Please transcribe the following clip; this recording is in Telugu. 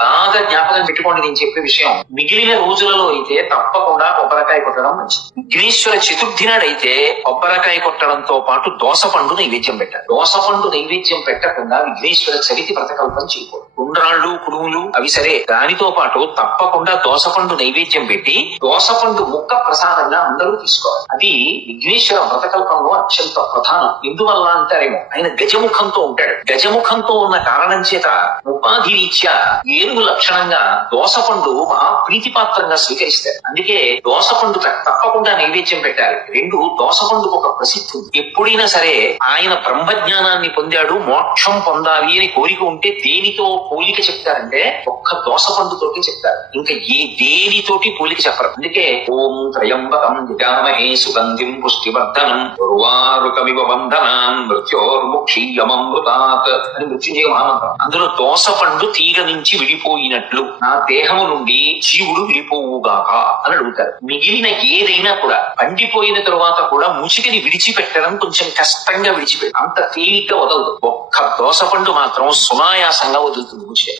బాగా జ్ఞాపకం పెట్టుకోండి నేను చెప్పే విషయం. మిగిలిన రోజులలో అయితే తప్పకుండా కొబ్బరికాయ కొట్టడం మంచిది. విఘ్నేశ్వర చతుర్థి నాడైతే కొబ్బరికాయ కొట్టడంతో పాటు దోసపండు నైవేద్యం పెట్టాలి. దోసపండు నైవేద్యం పెట్టకుండా విఘ్నేశ్వర చవితి వ్రతకల్పం చేయకూడదు. ఉండ్రాళ్ళు కుడుములు అవి సరే, దానితో పాటు తప్పకుండా దోసపండు నైవేద్యం పెట్టి దోసపండు ముక్క ప్రసాదంగా అందరూ తీసుకోవాలి. అది విఘ్నేశ్వర వ్రతకల్పంలో అత్యంత ప్రధానం. ఎందువల్ల అంటారేమో, ఆయన గజముఖంతో ఉంటాడు. గజముఖంతో ఉన్న కారణం చేత ఉపాధి రీత్యా ఏనుగు లక్షణంగా దోసపండు మహా ప్రీతిపాత్రంగా స్వీకరిస్తారు. అందుకే దోసపండు తప్పకుండా నైవేద్యం పెట్టాలి. రెండు, దోసపండుకు ఒక ప్రసిద్ధి ఉంది. ఎప్పుడైనా సరే ఆయన బ్రహ్మజ్ఞానాన్ని పొందాడు, మోక్షం పొందాలి అని కోరిక ఉంటే దేనితో పోలిక చెప్తారంటే ఒక్క దోసపండుతోటి చెప్తారు. ఇంకా దేనితోటి పోలిక చెప్పరు. అందుకే ఓం త్రయంబకం యజామహే సుగంధిం పుష్టివర్ధనం ఉర్వారుకమివ బంధనాం మృత్యోర్ముక్షీయమమృతాత్ అని మృత్యుంజయ మహామంత్రం. అందులో దోసపండు తీగ నుంచి విడిపోయినట్లు నా దేహము నుండి జీవుడు విడిపోవుగాక అని అడుగుతారు. మిగిలిన ఏదైనా కూడా పండిపోయిన తరువాత కూడా ముచికని విడిచిపెట్టడం కొంచెం కష్టంగా విడిచిపెట్టారు. అంత తేలిగ్గా వదలదు. ఒక్క దోసపండు మాత్రం సునాయాసంగా వదులుతుంది ముచిక.